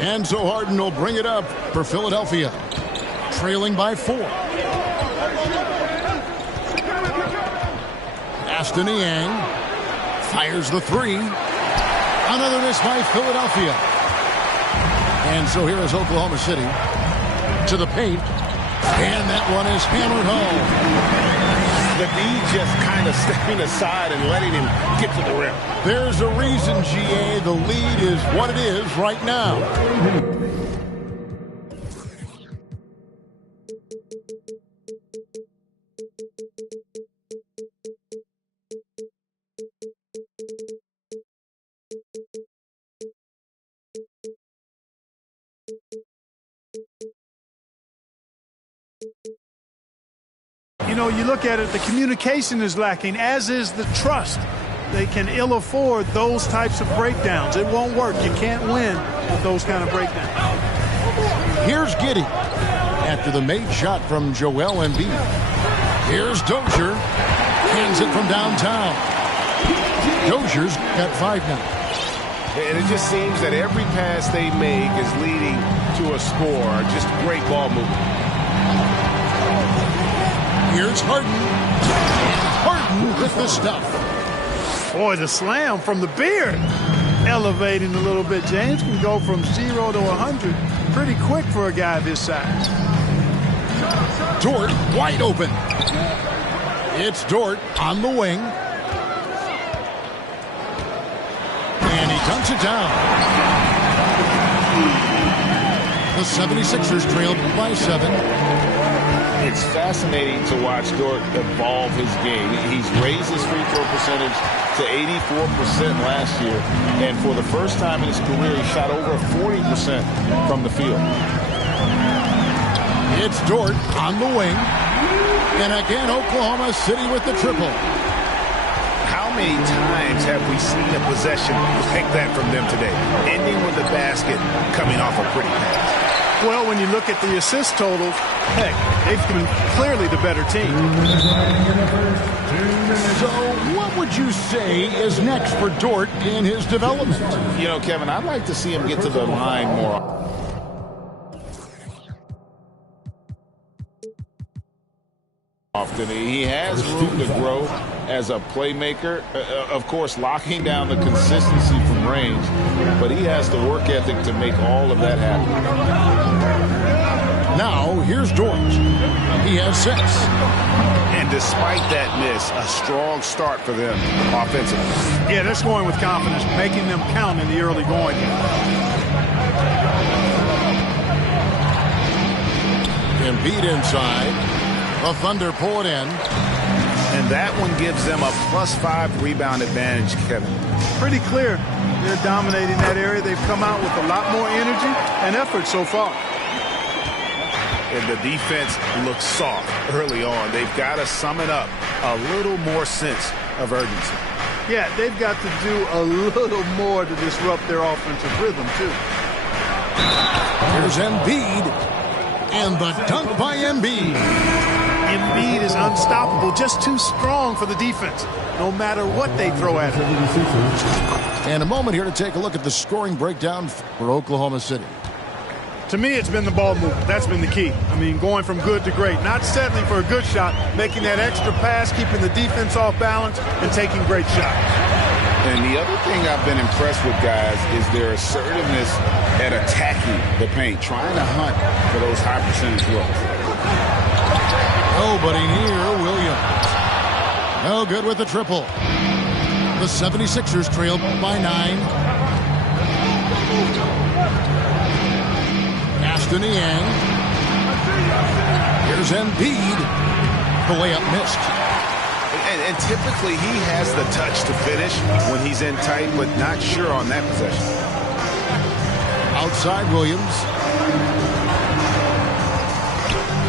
And so Harden will bring it up for Philadelphia, trailing by 4. Aston Yang fires the 3. Another miss by Philadelphia. And so here is Oklahoma City to the paint. And that one is hammered home. The D just kind of stepping aside and letting him get to the rim. There's a reason, GA. The lead is what it is right now. You know, you look at it, the communication is lacking, as is the trust. They can ill afford those types of breakdowns. It won't work. You can't win with those kind of breakdowns. Here's Giddey after the made shot from Joel Embiid. Here's Dozier. Hands it from downtown. Dozier's got 5 now. And it just seems that every pass they make is leading to a score. Just great ball movement. Here's Harden. Harden with the stuff. Boy, the slam from the beard. Elevating a little bit. James can go from 0 to 100 pretty quick for a guy this size. Dort wide open. It's Dort on the wing. And he dunks it down. The 76ers trailed by 7. It's fascinating to watch Dort evolve his game. He's raised his free throw percentage to 84% last year. And for the first time in his career, he shot over 40% from the field. It's Dort on the wing. And again, Oklahoma City with the triple. How many times have we seen a possession like that from them today? Ending with the basket coming off a pretty pass. Well, when you look at the assist totals, heck, they've been clearly the better team. So what would you say is next for Dort in his development? You know, Kevin, I'd like to see him get to the line more often. He has room to grow as a playmaker. Of course, locking down the consistency from range, but he has the work ethic to make all of that happen. Now, here's Dort. He has 6. And despite that miss, a strong start for them offensively. Yeah, they're scoring with confidence, making them count in the early going. Embiid inside. The Thunder pull it in. And that one gives them a +5 rebound advantage, Kevin. Pretty clear. They're dominating that area. They've come out with a lot more energy and effort so far. And the defense looks soft early on. They've got to sum it up. A little more sense of urgency. Yeah, they've got to do a little more to disrupt their offensive rhythm, too. Here's Embiid. And the dunk by Embiid. Embiid is unstoppable, just too strong for the defense, no matter what they throw at him. And a moment here to take a look at the scoring breakdown for Oklahoma City. To me, it's been the ball movement. That's been the key. I mean, going from good to great. Not settling for a good shot, making that extra pass, keeping the defense off balance, and taking great shots. And the other thing I've been impressed with, guys, is their assertiveness at attacking the paint, trying to hunt for those high percentage looks. Nobody near Williams. No good with the triple. The 76ers trailed by 9. Aston Yang. Here's Embiid. The layup missed. And typically he has the touch to finish when he's in tight, but not sure on that possession. Outside Williams.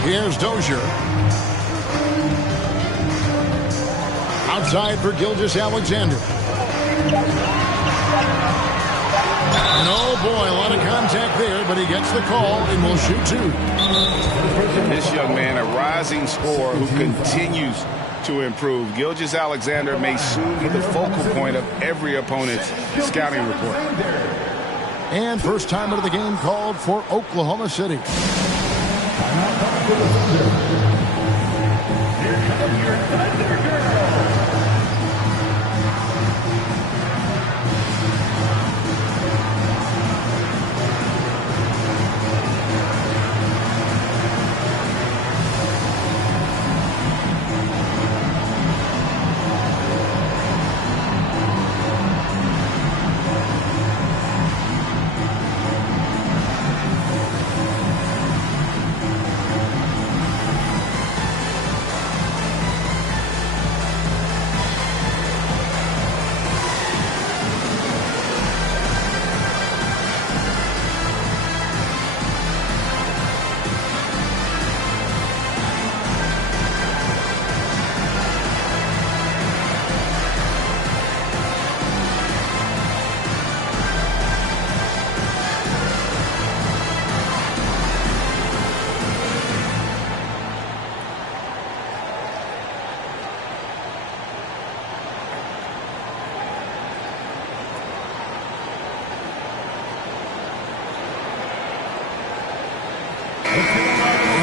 Here's Dozier. Outside for Gilgeous-Alexander. And oh boy, a lot of contact there, but he gets the call and will shoot 2. This young man, a rising scorer who continues to improve. Gilgeous-Alexander may soon be the focal point of every opponent's scouting report. And first time of the game called for Oklahoma City.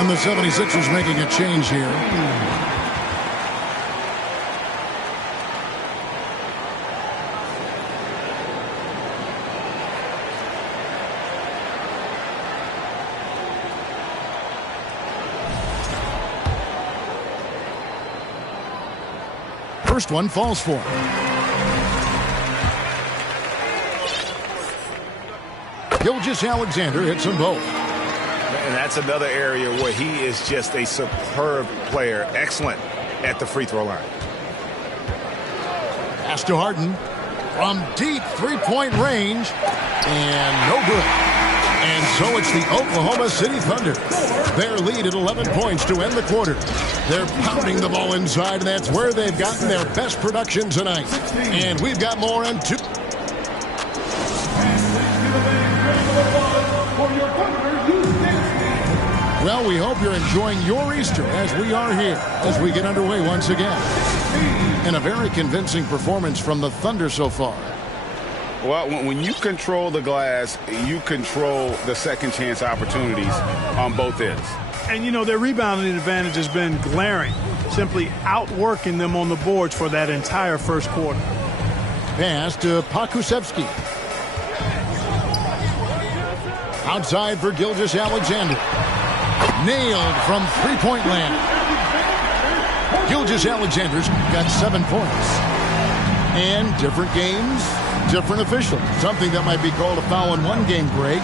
And the 76ers making a change here. First one falls for him. Gilgeous-Alexander hits them both. And that's another area where he is just a superb player. Excellent at the free throw line. Pass to Harden from deep three-point range. And no good. And so it's the Oklahoma City Thunder. Their lead at 11 points to end the quarter. They're pounding the ball inside, and that's where they've gotten their best production tonight. And we've got more on two. Well, we hope you're enjoying your Easter as we are here as we get underway once again. And a very convincing performance from the Thunder so far. Well, when you control the glass, you control the second chance opportunities on both ends. And, you know, their rebounding advantage has been glaring, simply outworking them on the boards for that entire first quarter. Pass to Pokusevski. Outside for Gilgeous-Alexander. Nailed from three-point land. Gilgeous-Alexander's got 7 points. And different games, different officials. Something that might be called a foul in one game, Greg,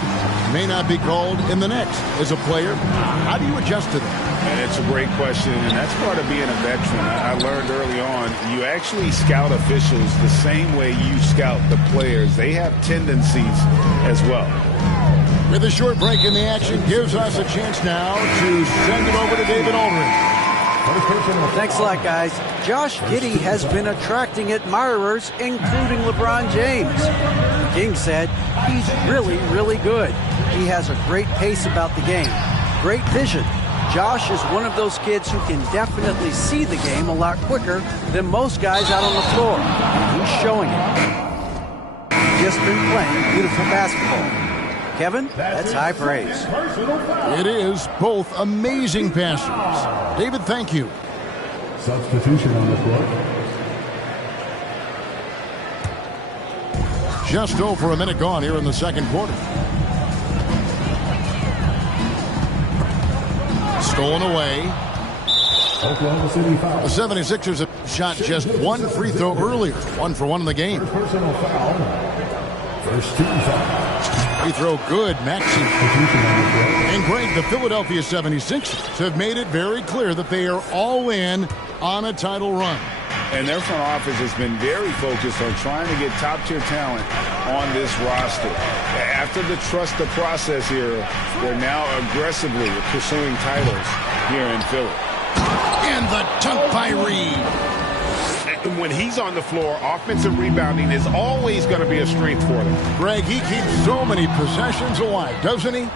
may not be called in the next. As a player, how do you adjust to that? And it's a great question, and that's part of being a veteran. I learned early on, you actually scout officials the same way you scout the players. They have tendencies as well. With a short break in the action, gives us a chance now to send it over to David Aldridge. Thanks a lot, guys. Josh Giddey has been attracting admirers, including LeBron James. King said he's really, really good. He has a great pace about the game, great vision. Josh is one of those kids who can definitely see the game a lot quicker than most guys out on the floor. He's showing it. He's just been playing beautiful basketball. Kevin, that's high praise. It is. Both amazing passers. David, thank you. Substitution on the floor. Just over a minute gone here in the second quarter. Stolen away. Oklahoma City foul. The 76ers have shot just one free throw earlier. 1 for 1 in the game. Personal foul. First team foul. Free throw good, Maxey. And Greg, the Philadelphia 76ers have made it very clear that they are all in on a title run. And their front office has been very focused on trying to get top-tier talent on this roster. After the trust the process era, they're now aggressively pursuing titles here in Philly. And the dunk by Reed. When he's on the floor, offensive rebounding is always going to be a strength for them. Greg, he keeps so many possessions alive, doesn't he?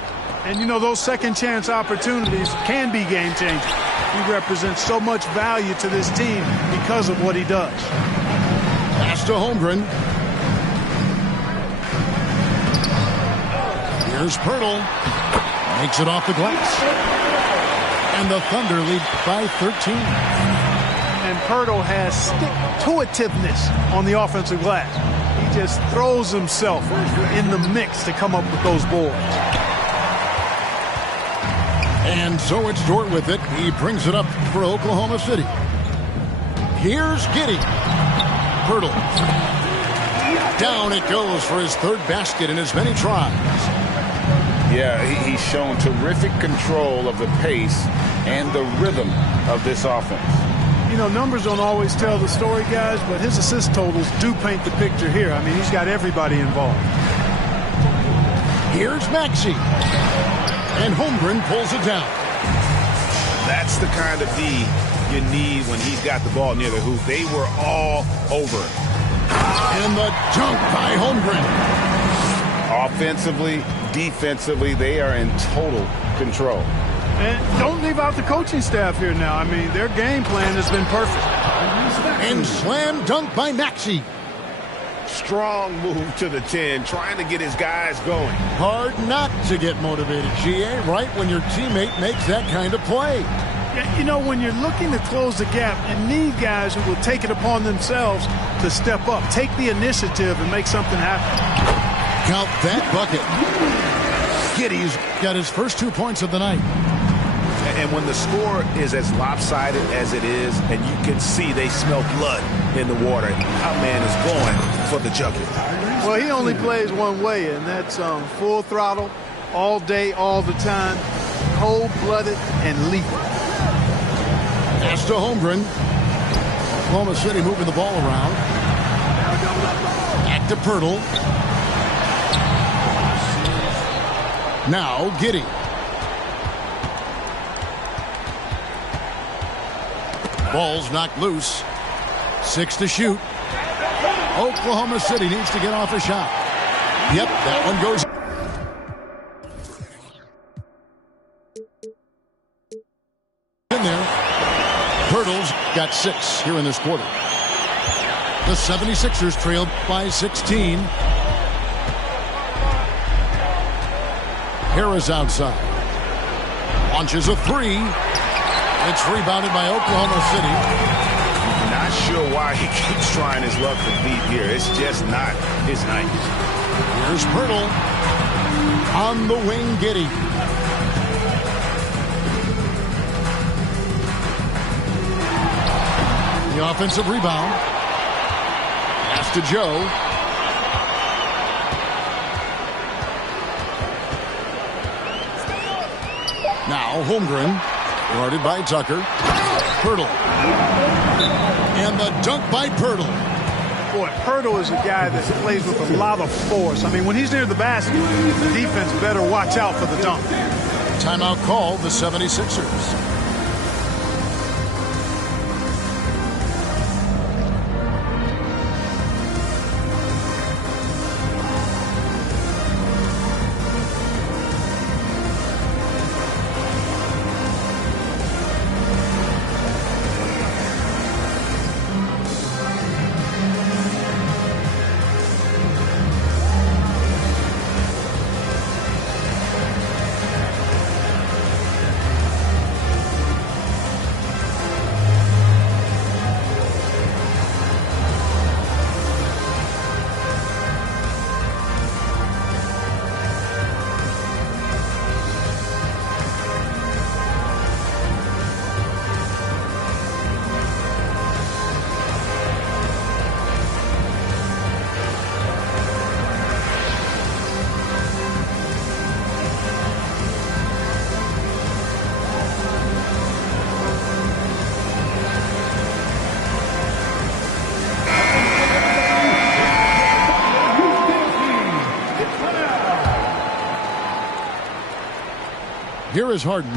And, you know, those second chance opportunities can be game-changing. He represents so much value to this team because of what he does. Pass to Holmgren. Here's Pirtle. Makes it off the glass. And the Thunder lead by 13. And Pirtle has stick-to-itiveness on the offensive glass. He just throws himself in the mix to come up with those boards. And so it's Dort with it. He brings it up for Oklahoma City. Here's Giddey. Pirtle. Down it goes for his third basket in as many tries. Yeah, he's shown terrific control of the pace and the rhythm of this offense. You know, numbers don't always tell the story, guys, but his assist totals do paint the picture here. I mean, he's got everybody involved. Here's Maxey. And Holmgren pulls it down. That's the kind of D you need when he's got the ball near the hoop. They were all over it. And the dunk by Holmgren. Offensively, defensively, they are in total control. And don't leave out the coaching staff here now. I mean, their game plan has been perfect. And slam dunk by Maxey. Strong move to the 10, trying to get his guys going. Hard not to get motivated, GA, right when your teammate makes that kind of play. Yeah, you know, when you're looking to close the gap, you need guys who will take it upon themselves to step up, take the initiative, and make something happen. Count that bucket. Giddey's got his first 2 points of the night. And when the score is as lopsided as it is, and you can see they smell blood in the water, our man is going for the jugular. Well, he only plays one way, and that's full throttle, all day, all the time, cold-blooded and lethal. Pass to Holmgren. Oklahoma City moving the ball around. Back to Pirtle. Now Giddey. Ball's knocked loose. 6 to shoot. Oklahoma City needs to get off a shot. Yep, that one goes. In there. Pirtle's got 6 here in this quarter. The 76ers trailed by 16. Harris outside. Launches a 3. It's rebounded by Oklahoma City. Not sure why he keeps trying his luck from deep here. It's just not his night. Here's Pirtle. On the wing, Giddey. The offensive rebound. Pass to Joe. Now Holmgren. Guarded by Tucker. Pirtle. And the dunk by Pirtle. Boy, Pirtle is a guy that plays with a lot of force. I mean, when he's near the basket, the defense better watch out for the dunk. Timeout called the 76ers. Here is Harden.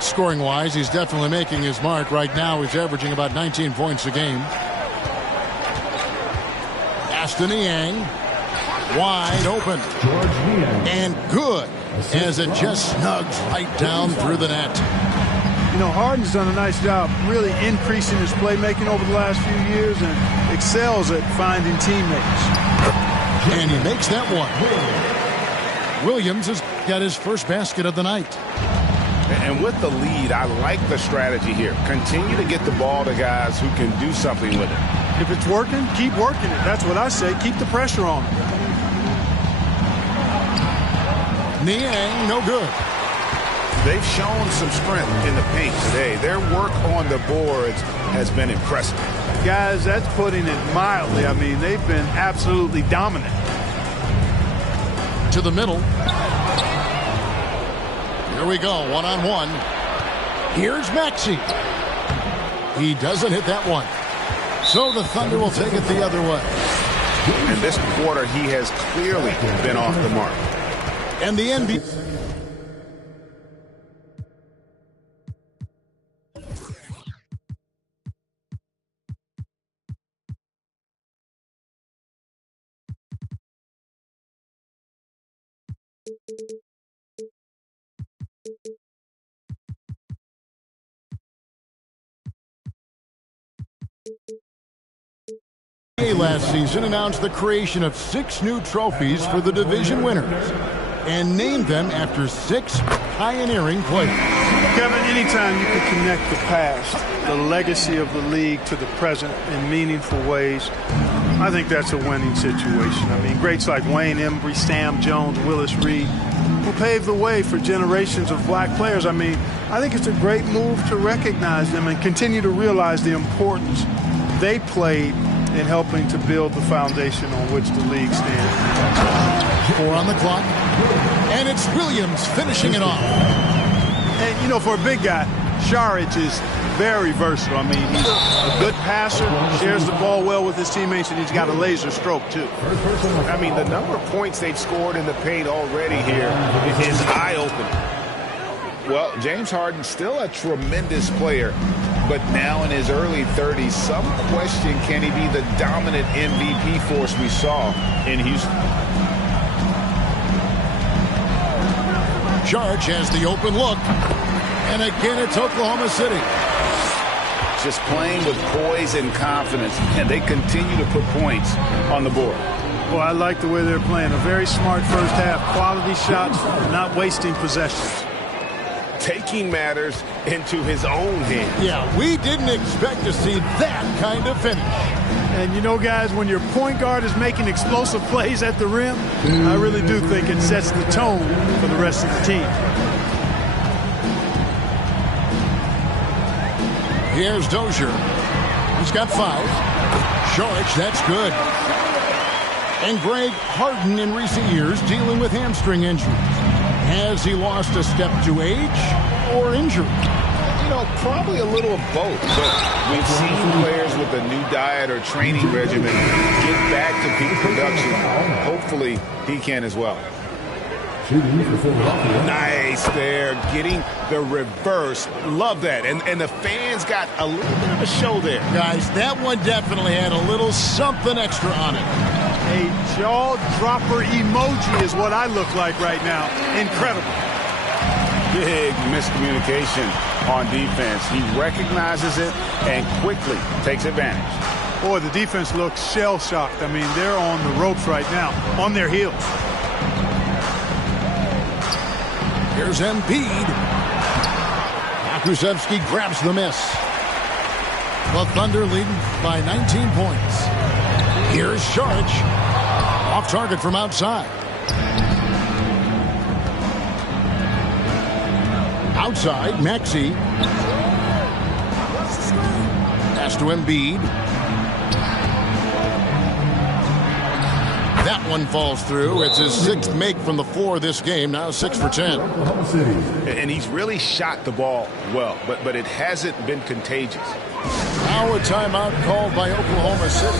Scoring-wise, he's definitely making his mark. Right now, he's averaging about 19 points a game. Aston Niang, wide open. And good, as it just snugs right down through the net. You know, Harden's done a nice job really increasing his playmaking over the last few years and excels at finding teammates. And he makes that one. Williams has got his first basket of the night. And with the lead, I like the strategy here. Continue to get the ball to guys who can do something with it. If it's working, keep working it. That's what I say. Keep the pressure on him. Niang, no good. They've shown some strength in the paint today. Their work on the boards has been impressive. Guys, that's putting it mildly. I mean, they've been absolutely dominant. To the middle. Here we go, one-on-one. Here's Maxey. He doesn't hit that one. So the Thunder will take it the other way. And this quarter, he has clearly been off the mark. And the NBA. Last season announced the creation of 6 new trophies for the division winners and named them after 6 pioneering players. Kevin, anytime you can connect the past, the legacy of the league to the present in meaningful ways, I think that's a winning situation. I mean, greats like Wayne Embry, Sam Jones, Willis Reed, who paved the way for generations of black players. I mean, I think it's a great move to recognize them and continue to realize the importance they played in helping to build the foundation on which the league stands. 4 on the clock, and it's Williams finishing it off. And, you know, for a big guy, Saric is very versatile. I mean, he's a good passer, shares the ball well with his teammates, and he's got a laser stroke, too. I mean, the number of points they've scored in the paint already here is eye-opening. Well, James Harden's still a tremendous player, but now in his early 30s, some question, can he be the dominant MVP force we saw in Houston? Saric has the open look, and again it's Oklahoma City. Just playing with poise and confidence, and they continue to put points on the board. Well, I like the way they're playing. A very smart first half. Quality shots, not wasting possessions. Taking matters into his own hands. Yeah, we didn't expect to see that kind of finish. And you know, guys, when your point guard is making explosive plays at the rim, I really do think it sets the tone for the rest of the team. Here's Dozier. He's got 5. Saric, that's good. And Greg Harden in recent years dealing with hamstring injuries. Has he lost a step to age or injury? You know, probably a little of both. But we've seen players with a new diet or training regimen get back to peak production. Hopefully, he can as well. Nice there, getting the reverse. Love that. And the fans got a little bit of a show there. Guys, that one definitely had a little something extra on it. A jaw-dropper emoji is what I look like right now. Incredible. Big miscommunication on defense. He recognizes it and quickly takes advantage. Boy, the defense looks shell-shocked. I mean, they're on the ropes right now, on their heels. Here's Embiid. Kulusevski grabs the miss. The Thunder leading by 19 points. Here's Saric. Off target from outside. Outside, Maxey. Pass to Embiid. That one falls through. It's his 6th make from the floor this game. Now 6 for 10. And he's really shot the ball well, but it hasn't been contagious. Now a timeout called by Oklahoma City.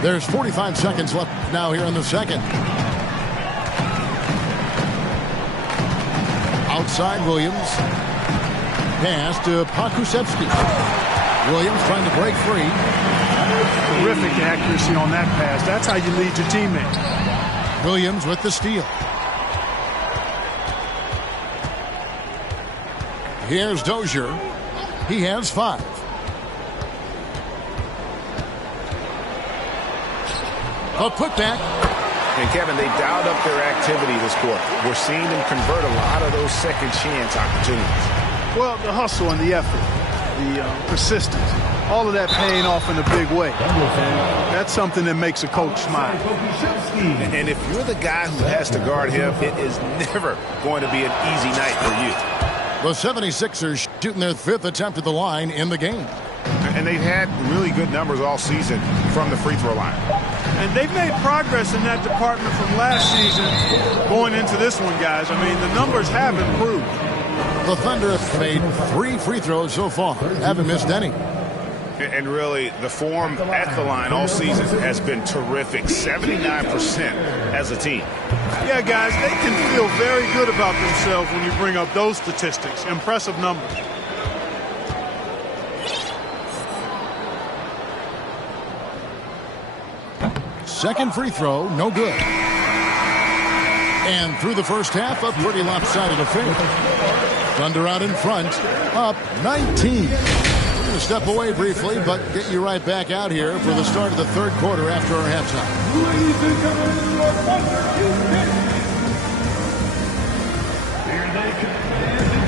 There's 45 seconds left now here in the second. Outside Williams. Pass to Pokusevski. Williams trying to break free. Terrific accuracy on that pass. That's how you lead your teammate. Williams with the steal. Here's Dozier. He has 5. A putback. And Kevin, they dialed up their activity this quarter. We're seeing them convert a lot of those second chance opportunities. Well, the hustle and the effort, the persistence, all of that paying off in a big way. That's something that makes a coach smile. And if you're the guy who has to guard him, it is never going to be an easy night for you. The 76ers shooting their 5th attempt at the line in the game. And they've had really good numbers all season from the free throw line. And they've made progress in that department from last season going into this one, guys. I mean, the numbers have improved. The Thunder have made 3 free throws so far. Haven't missed any. And really, the form at the line all season has been terrific. 79% as a team. Yeah, guys, they can feel very good about themselves when you bring up those statistics. Impressive numbers. Second free throw, no good. And through the first half, a pretty lopsided affair. Thunder out in front, up 19. We're going to step away briefly, but get you right back out here for the start of the third quarter after our halftime.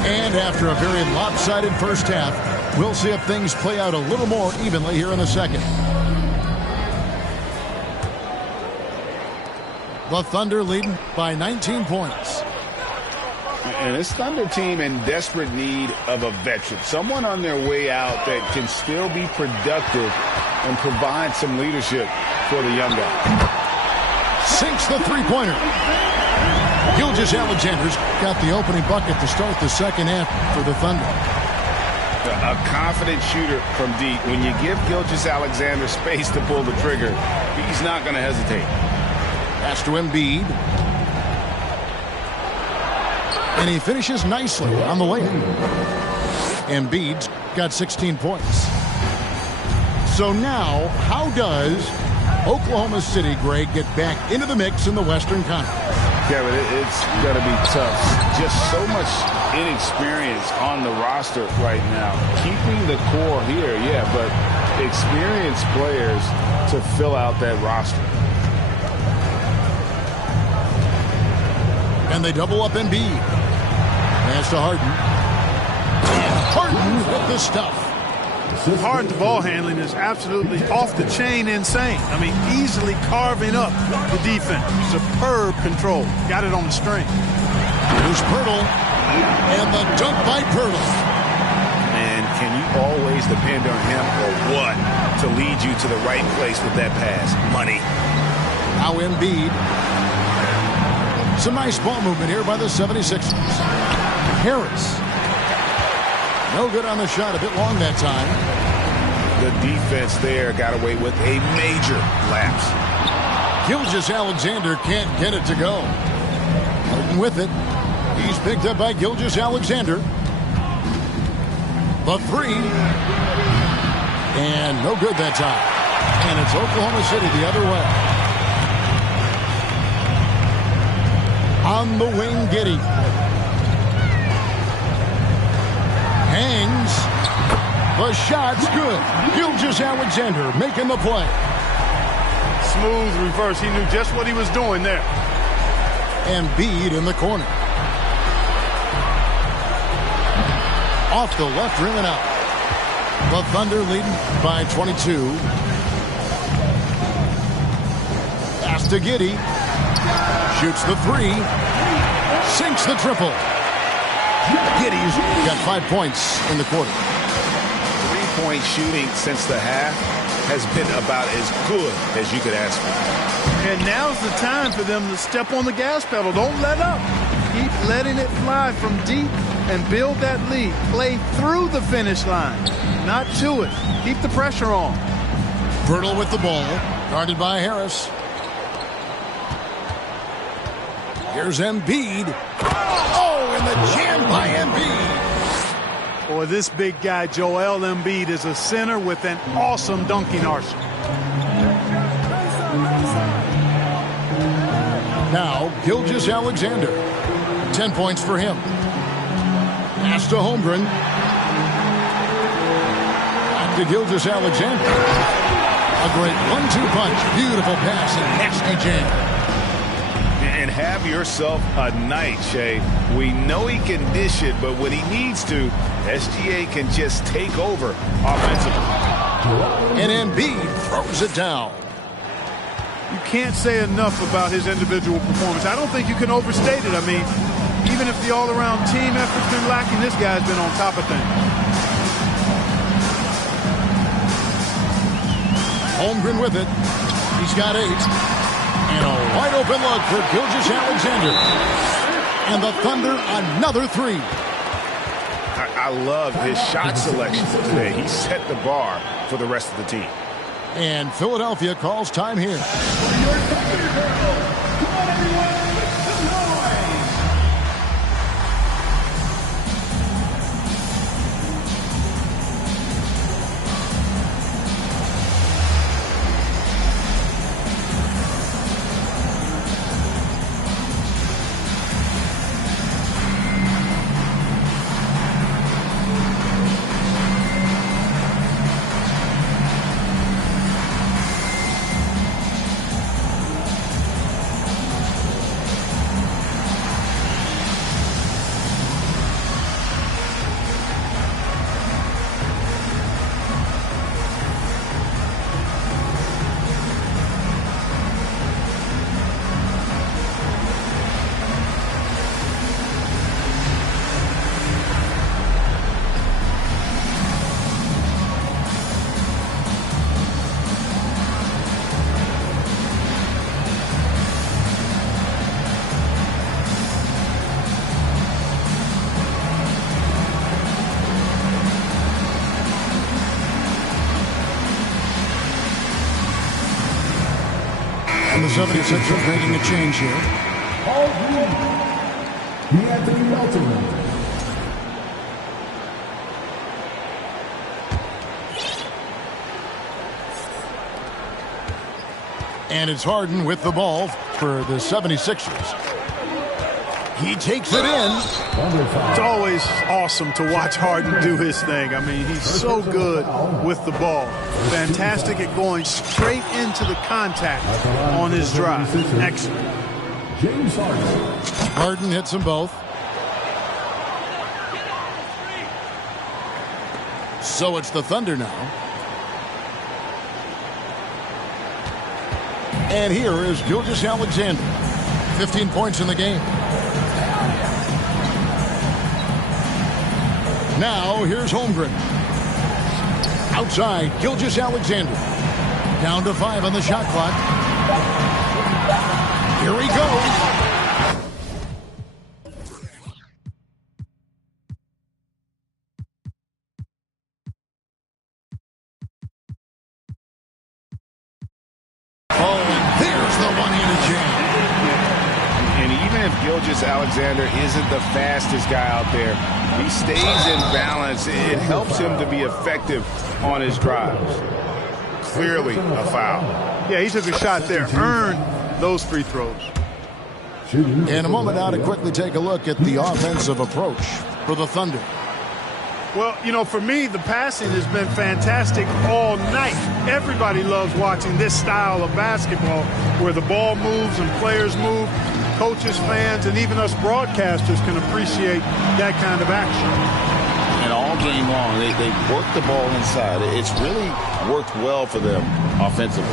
And after a very lopsided first half, we'll see if things play out a little more evenly here in the second. The Thunder leading by 19 points. And this Thunder team in desperate need of a veteran. Someone on their way out that can still be productive and provide some leadership for the young guy. Sinks the three-pointer. Gilgeous-Alexander's got the opening bucket to start the second half for the Thunder. A confident shooter from deep. When you give Gilgeous-Alexander space to pull the trigger, he's not going to hesitate. Pass to Embiid. And he finishes nicely on the layup. Embiid's got 16 points. So now, how does Oklahoma City, Greg, get back into the mix in the Western Conference? Kevin, it's going to be tough. Just so much inexperience on the roster right now. Keeping the core here, yeah, but experienced players to fill out that roster. And they double up Embiid. Pass to Harden. And Harden with the stuff. Harden's ball handling is absolutely off the chain insane. I mean, easily carving up the defense. Superb control. Got it on the string. Here's Pirtle. And the dunk by Pirtle. And can you always depend on him or what to lead you to the right place with that pass? Money. Now Embiid. Some nice ball movement here by the 76ers. Harris. No good on the shot. A bit long that time. The defense there got away with a major lapse. Gilgeous-Alexander can't get it to go. Harden with it. He's picked up by Gilgeous-Alexander. The three. And no good that time. And it's Oklahoma City the other way. On the wing, Giddey. Hangs. The shot's good. Gilgeous-Alexander making the play. Smooth reverse. He knew just what he was doing there. Embiid in the corner. Off the left rim and out. The Thunder leading by 22. Pass to Giddey. Shoots the three. Sinks the triple. Giddey's got 5 points in the quarter. 3-point shooting since the half has been about as good as you could ask for. And now's the time for them to step on the gas pedal. Don't let up. Keep letting it fly from deep and build that lead. Play through the finish line, not to it. Keep the pressure on. Pirtle with the ball. Guarded by Harris. Here's Embiid. Oh, and the jam by Embiid. Boy, this big guy, Joel Embiid, is a center with an awesome dunking arsenal. Now, Gilgeous-Alexander. 10 points for him. Pass to Holmgren. Back to Gilgeous-Alexander. A great 1-2 punch. Beautiful pass and nasty jam. And have yourself a night, Shea. We know he can dish it, but when he needs to, SGA can just take over offensively. And Embiid throws it down. You can't say enough about his individual performance. I don't think you can overstate it. I mean, even if the all-around team effort's been lacking, this guy's been on top of things. Holmgren with it. He's got 8. And a wide open look for Gilgeous-Alexander. And the Thunder another 3. I love his shot selection today. He set the bar for the rest of the team. And Philadelphia calls time here. And the 76ers making a change here. Anthony Melton. And it's Harden with the ball for the 76ers. He takes it in. It's always awesome to watch Harden do his thing. I mean, he's so good with the ball. Fantastic at going straight into the contact on his drive. Excellent. James Harden. Harden hits them both. So it's the Thunder now. And here is Gilgeous-Alexander. 15 points in the game. Now here's Holmgren. Outside, Gilgeous-Alexander. Down to 5 on the shot clock. Here he goes. Gilgeous-Alexander isn't the fastest guy out there. He stays in balance. It helps him to be effective on his drives. Clearly a foul. Yeah, he took a shot there. Earned those free throws. In a moment now to quickly take a look at the offensive approach for the Thunder. Well, you know, for me, the passing has been fantastic all night. Everybody loves watching this style of basketball where the ball moves and players move. Coaches, fans, and even us broadcasters can appreciate that kind of action. And all game long, they work the ball inside. It's really worked well for them offensively.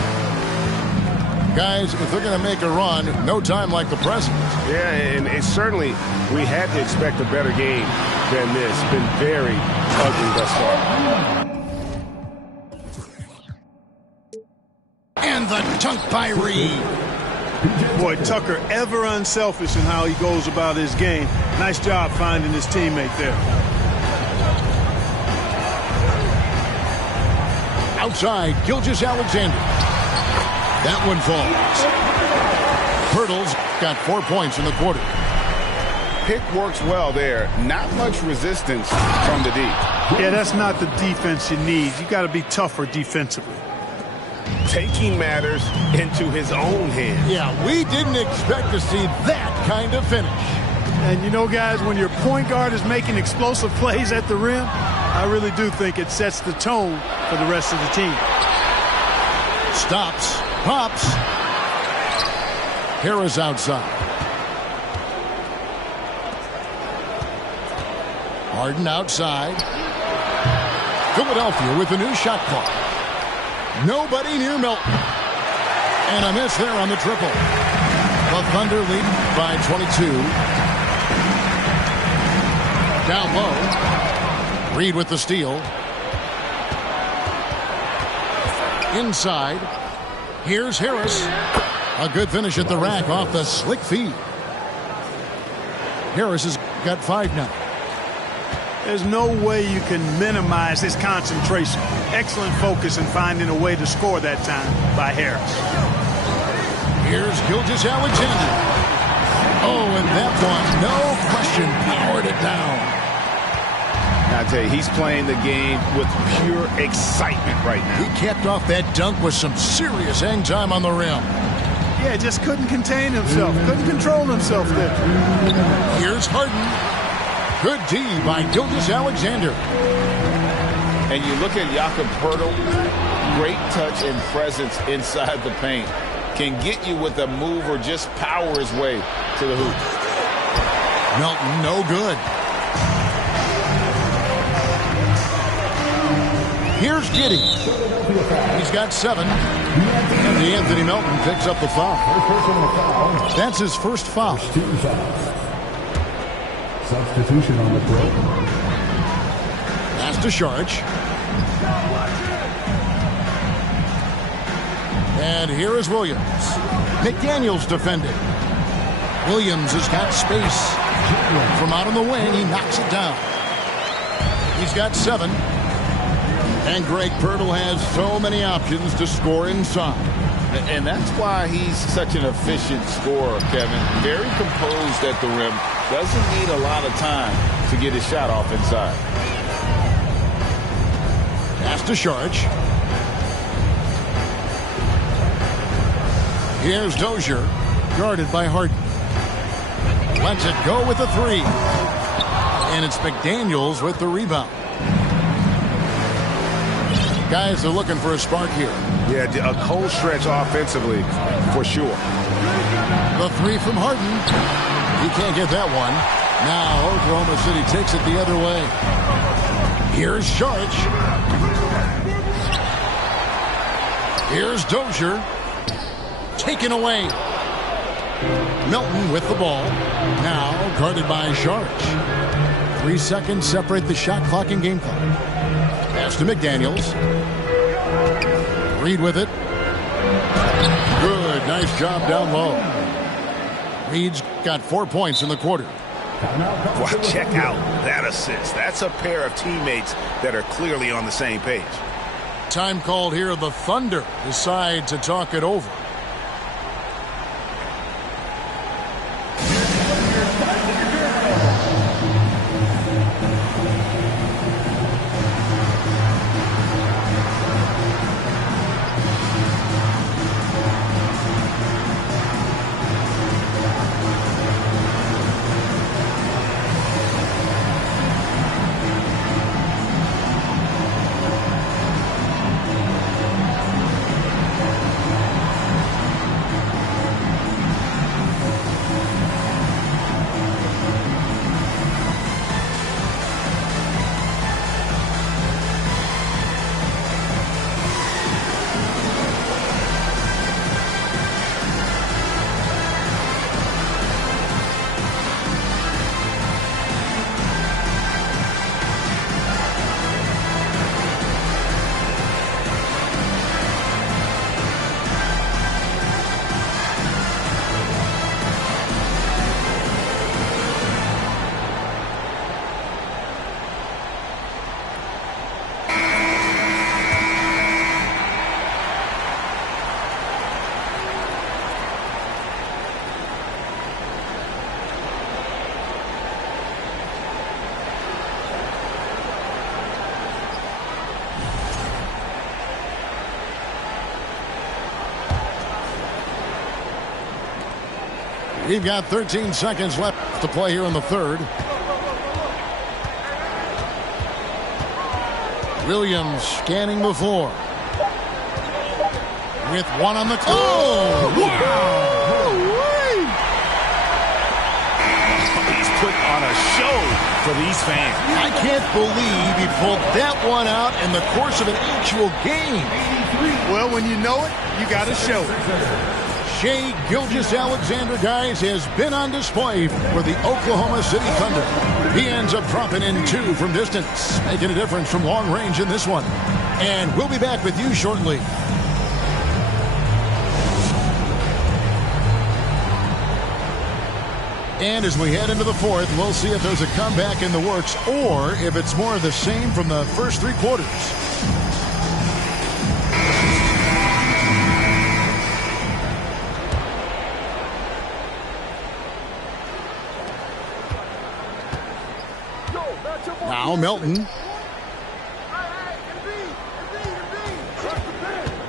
Guys, if they're going to make a run, no time like the present. Yeah, and it's certainly, we had to expect a better game than this. Been very ugly thus far. And the dunk by Reed. Boy, Tucker ever unselfish in how he goes about his game. Nice job finding his teammate there. Outside, Gilgeous-Alexander. That one falls. Pirtle's got 4 points in the quarter. Pick works well there. Not much resistance from the D. Yeah, that's not the defense you need. You got to be tougher defensively. Taking matters into his own hands. Yeah, we didn't expect to see that kind of finish. And you know, guys, when your point guard is making explosive plays at the rim, I really do think it sets the tone for the rest of the team. Stops, pops. Harris outside. Harden outside. Philadelphia with a new shot clock. Nobody near Milton. And a miss there on the triple. The Thunder lead by 22. Down low. Reed with the steal. Inside. Here's Harris. A good finish at the rack off the slick feed. Harris has got 5 now. There's no way you can minimize his concentration. Excellent focus in finding a way to score that time by Harris. Here's Gilgeous-Alexander. Oh, and that one, no question, powered it down. I tell you, he's playing the game with pure excitement right now. He capped off that dunk with some serious hang time on the rim. Yeah, just couldn't contain himself. Couldn't control himself there. Here's Harden. Good D by Gilgeous-Alexander. And you look at Jakob Poeltl, great touch and presence inside the paint. Can get you with a move or just power his way to the hoop. Melton, no good. Here's Giddey. He's got 7. And Anthony Melton picks up the foul. That's his first foul. Substitution on the floor. Pass to Sharch. And here is Williams. McDaniels defending. Williams has got space. From out on the wing, he knocks it down. He's got 7. And Greg Poeltl has so many options to score inside. And that's why he's such an efficient scorer, Kevin. Very composed at the rim. Doesn't need a lot of time to get his shot off inside. Pass to Sharch. Here's Dozier, guarded by Harden. Lets it go with the 3. And it's McDaniels with the rebound. Guys are looking for a spark here. Yeah, a cold stretch offensively, for sure. The 3 from Harden. He can't get that one. Now Oklahoma City takes it the other way. Here's Sharch. Here's Dozier. Taken away. Melton with the ball. Now guarded by Sharch. 3 seconds separate the shot clock and game clock. Pass to McDaniels. Reed with it. Good. Nice job down low. Reed's got 4 points in the quarter. Wow, check out that assist. That's a pair of teammates that are clearly on the same page. Time called here. The Thunder decide to talk it over. We've got 13 seconds left to play here in the third. Williams scanning the floor. With one on the clock. Oh, wow! He's put on a show for these fans. I can't believe he pulled that one out in the course of an actual game. Well, when you know it, you got to show it. Shai Gilgeous-Alexander, guys, has been on display for the Oklahoma City Thunder. He ends up dropping in 2 from distance, making a difference from long range in this one. And we'll be back with you shortly. And as we head into the fourth, we'll see if there's a comeback in the works or if it's more of the same from the first 3 quarters. Now Melton.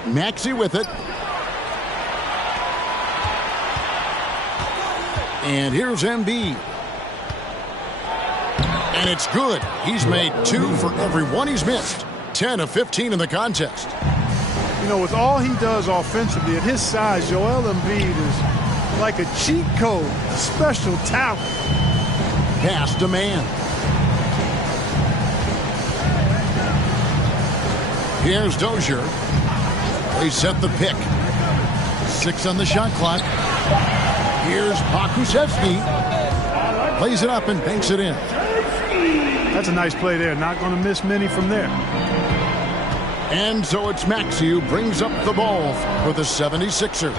Maxey with it. And here's Embiid. And it's good. He's made 2 for every one he's missed. 10 of 15 in the contest. You know, with all he does offensively, at his size, Joel Embiid is like a cheat code, a special talent. Pass demand. Here's Dozier. They set the pick. 6 on the shot clock. Here's Pokusevski. Plays it up and banks it in. That's a nice play there. Not going to miss many from there. And so it's Maxey who brings up the ball for the 76ers.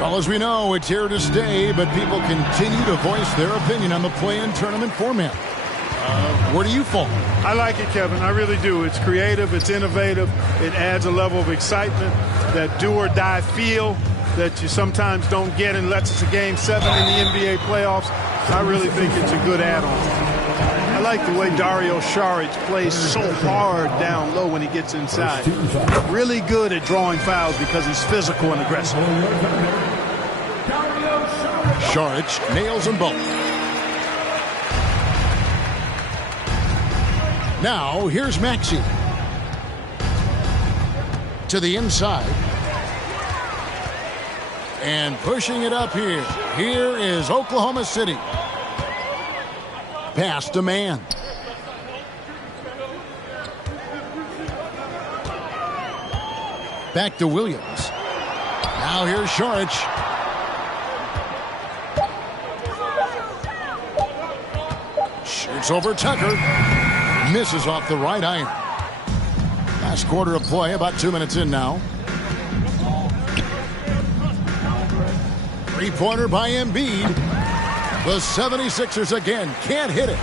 Well, as we know, it's here to stay, but people continue to voice their opinion on the play-in tournament format. Where do you fall? I like it, Kevin. I really do. It's creative. It's innovative. It adds a level of excitement, that do-or-die feel that you sometimes don't get unless it's a Game 7 in the NBA playoffs. I really think it's a good add-on. I like the way Dario Saric plays so hard down low when he gets inside. Really good at drawing fouls because he's physical and aggressive. Saric nails them both. Now, here's Maxey. To the inside. And pushing it up here. Here is Oklahoma City. Pass to man. Back to Williams. Now here's Saric. Shoots over Tucker. Misses off the right iron. Last quarter of play, about 2 minutes in now. Three-pointer by Embiid. The 76ers again can't hit it.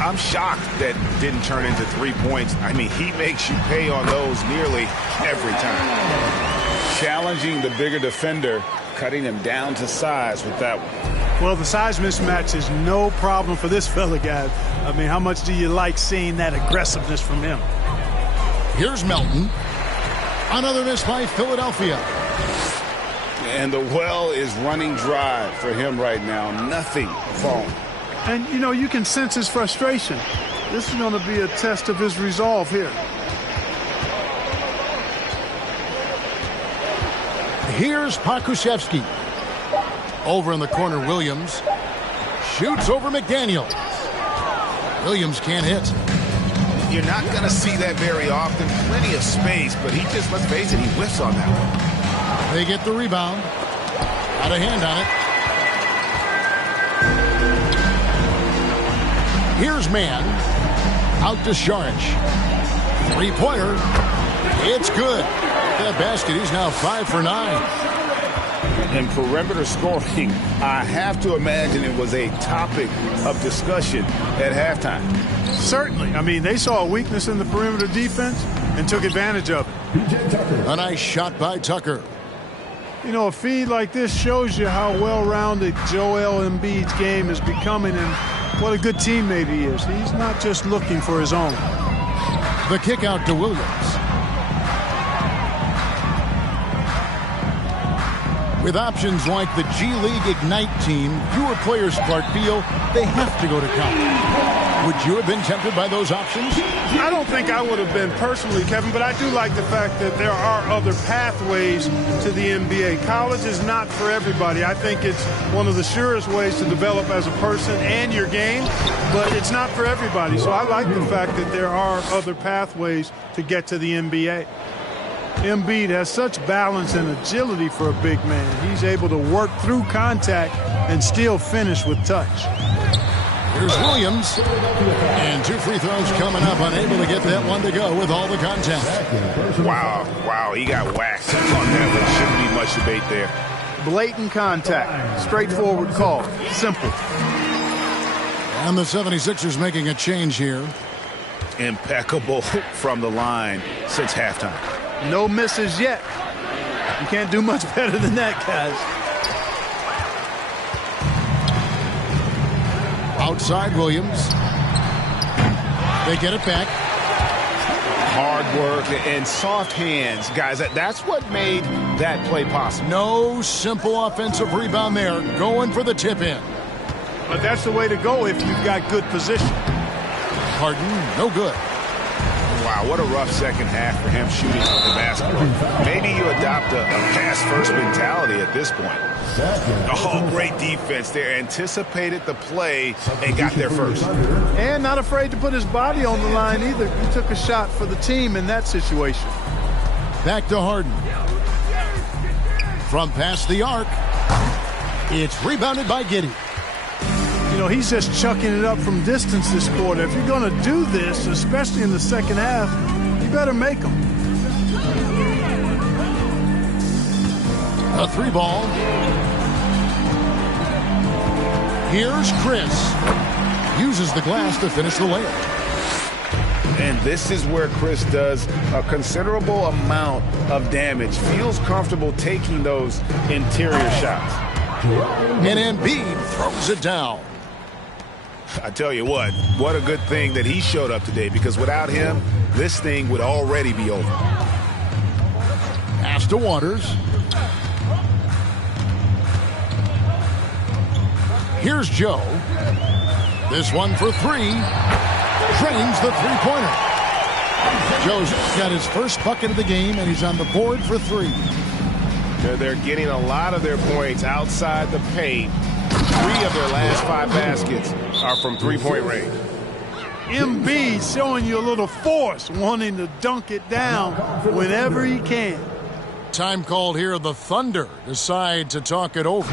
I'm shocked that didn't turn into 3 points. I mean, he makes you pay on those nearly every time. Challenging the bigger defender, cutting him down to size with that one. Well, the size mismatch is no problem for this fella, guys. I mean, how much do you like seeing that aggressiveness from him? Here's Melton. Another miss by Philadelphia. And the well is running dry for him right now. Nothing falling. And, you know, you can sense his frustration. This is going to be a test of his resolve here. Here's Pokusevski. Over in the corner, Williams. Shoots over McDaniel. Williams can't hit. You're not going to see that very often. Plenty of space, but he just, let's face it, he whiffs on that one. They get the rebound. Got a hand on it. Here's man. Out to Saric. Three-pointer. It's good. That basket, he's now 5 for 9. And perimeter scoring, I have to imagine it was a topic of discussion at halftime. Certainly. I mean, they saw a weakness in the perimeter defense and took advantage of it. A nice shot by Tucker. You know, a feed like this shows you how well-rounded Joel Embiid's game is becoming and what a good teammate he is. He's not just looking for his own. The kick out to Williams. With options like the G League Ignite team, fewer players, Clark, feel they have to go to college. Would you have been tempted by those options? I don't think I would have been personally, Kevin, but I do like the fact that there are other pathways to the NBA. College is not for everybody. I think it's one of the surest ways to develop as a person and your game, but it's not for everybody. So I like the fact that there are other pathways to get to the NBA. Embiid has such balance and agility for a big man. He's able to work through contact and still finish with touch. Here's Williams. And 2 free throws coming up, unable to get that one to go with all the contact. Wow, he got waxed on that one. Shouldn't be much debate there. Blatant contact. Straightforward call. Simple. And the 76ers making a change here. Impeccable from the line since halftime. No misses yet. You can't do much better than that, guys. Outside Williams. They get it back. Hard work and soft hands, guys. That's what made that play possible. No simple offensive rebound there. Going for the tip in. But that's the way to go if you've got good position. Harden, no good. Wow, what a rough second half for him shooting the basketball. Maybe you adopt a pass-first mentality at this point. Oh, great defense there. Anticipated the play and got there first. And not afraid to put his body on the line either. He took a shot for the team in that situation. Back to Harden. From past the arc. It's rebounded by Giddey. You know, he's just chucking it up from distance this quarter. If you're going to do this, especially in the second half, you better make them. A 3-ball. Here's Chris. Uses the glass to finish the layup. And this is where Chris does a considerable amount of damage. Feels comfortable taking those interior shots. And Embiid throws it down. I tell you what a good thing that he showed up today, because without him, this thing would already be over. Pass to Waters. Here's Joe. This one for 3. Drains the three-pointer. Joe's got his first bucket of the game, and he's on the board for 3. They're getting a lot of their points outside the paint. 3 of their last 5 baskets are from three-point range. Embiid showing you a little force, wanting to dunk it down whenever he can. Time called here. The Thunder decide to talk it over.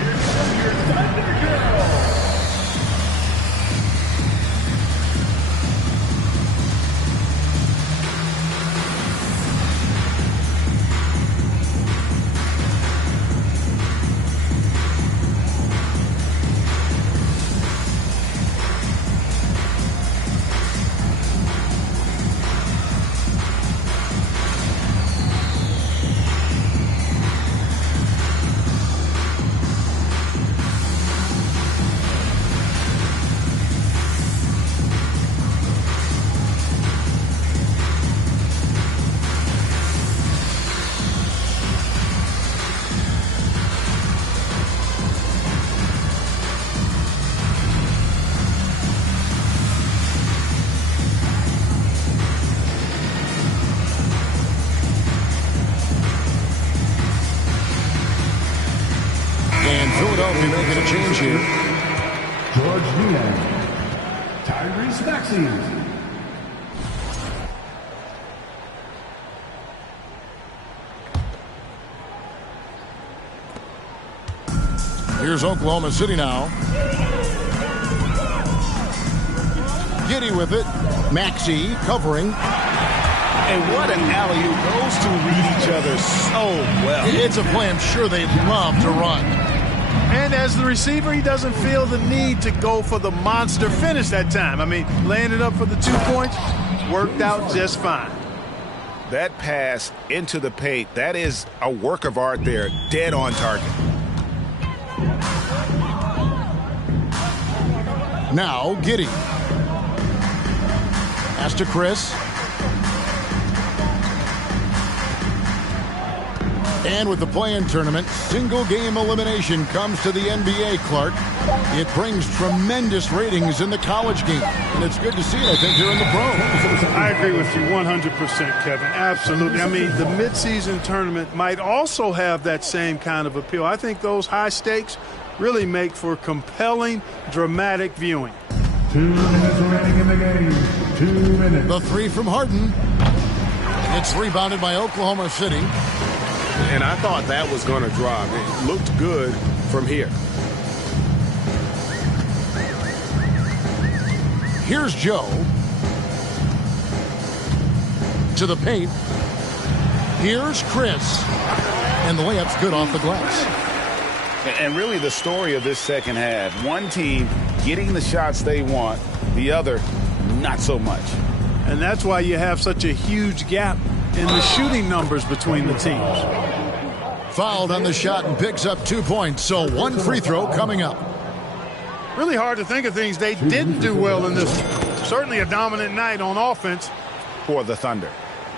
Philadelphia making a change here. George Niang, Tyrese Maxey. Here's Oklahoma City now. Giddey with it. Maxey covering. And what an alley-oop. Those two read each other so well. It's a play I'm sure they'd love to run. And as the receiver, he doesn't feel the need to go for the monster finish that time. I mean, laying it up for the 2 points worked out just fine. That pass into the paint, that is a work of art there. Dead on target. Now Giddey. Pass to Chris. And with the play-in tournament, single-game elimination comes to the NBA, Clark. It brings tremendous ratings in the college game. And it's good to see it, I think, here in the pros. I agree with you 100%, Kevin. Absolutely. I mean, the midseason tournament might also have that same kind of appeal. I think those high stakes really make for compelling, dramatic viewing. 2 minutes remaining in the game. 2 minutes. The three from Harden. It's rebounded by Oklahoma City. And I thought that was going to drop. It looked good from here. Here's Joe. To the paint. Here's Chris. And the layup's good off the glass. And really the story of this second half. One team getting the shots they want, the other not so much. And that's why you have such a huge gap in the shooting numbers between the teams. Fouled on the shot and picks up 2 points. So one free throw coming up. Really hard to think of things they didn't do well in this. Certainly a dominant night on offense for the Thunder.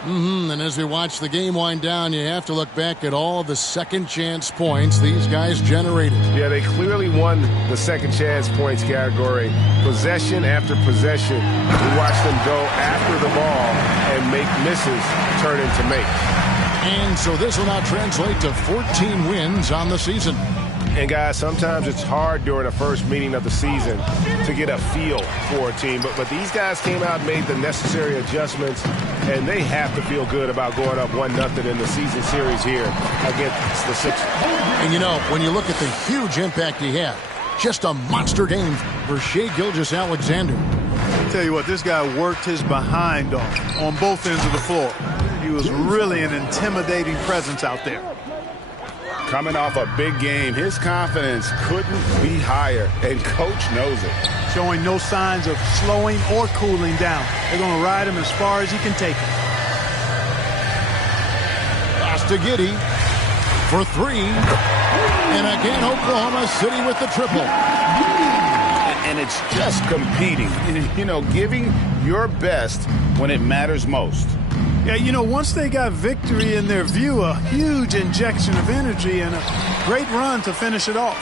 And as we watch the game wind down, you have to look back at all the second chance points these guys generated. Yeah, they clearly won the second chance points category. Possession after possession. We watched them go after the ball and make misses turn into makes. And so this will now translate to 14 wins on the season. And guys, sometimes it's hard during the first meeting of the season to get a feel for a team. But these guys came out and made the necessary adjustments, and they have to feel good about going up 1-0 in the season series here against the Sixers. And you know, when you look at the huge impact he had, just a monster game for Shai Gilgeous-Alexander. I tell you what, this guy worked his behind off on both ends of the floor. He was really an intimidating presence out there. Coming off a big game, his confidence couldn't be higher, and Coach knows it. Showing no signs of slowing or cooling down. They're going to ride him as far as he can take him. Pass to Giddey for three. And again, Oklahoma City with the triple. And it's just competing, you know, giving your best when it matters most. Yeah, you know, once they got victory in their view, a huge injection of energy and a great run to finish it off.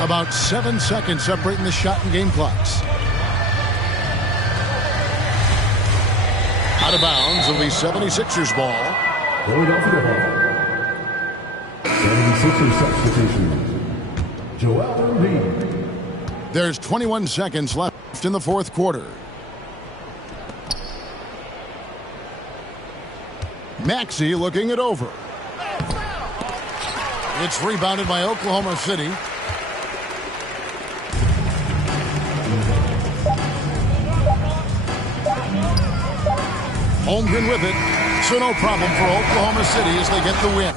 About 7 seconds separating the shot and game clocks. Out of bounds, it'll be 76ers ball. Philadelphia ball. 76ers substitution. Joel Embiid. There's 21 seconds left in the fourth quarter. Maxey looking it over. It's rebounded by Oklahoma City. Holmgren with it. So no problem for Oklahoma City as they get the win.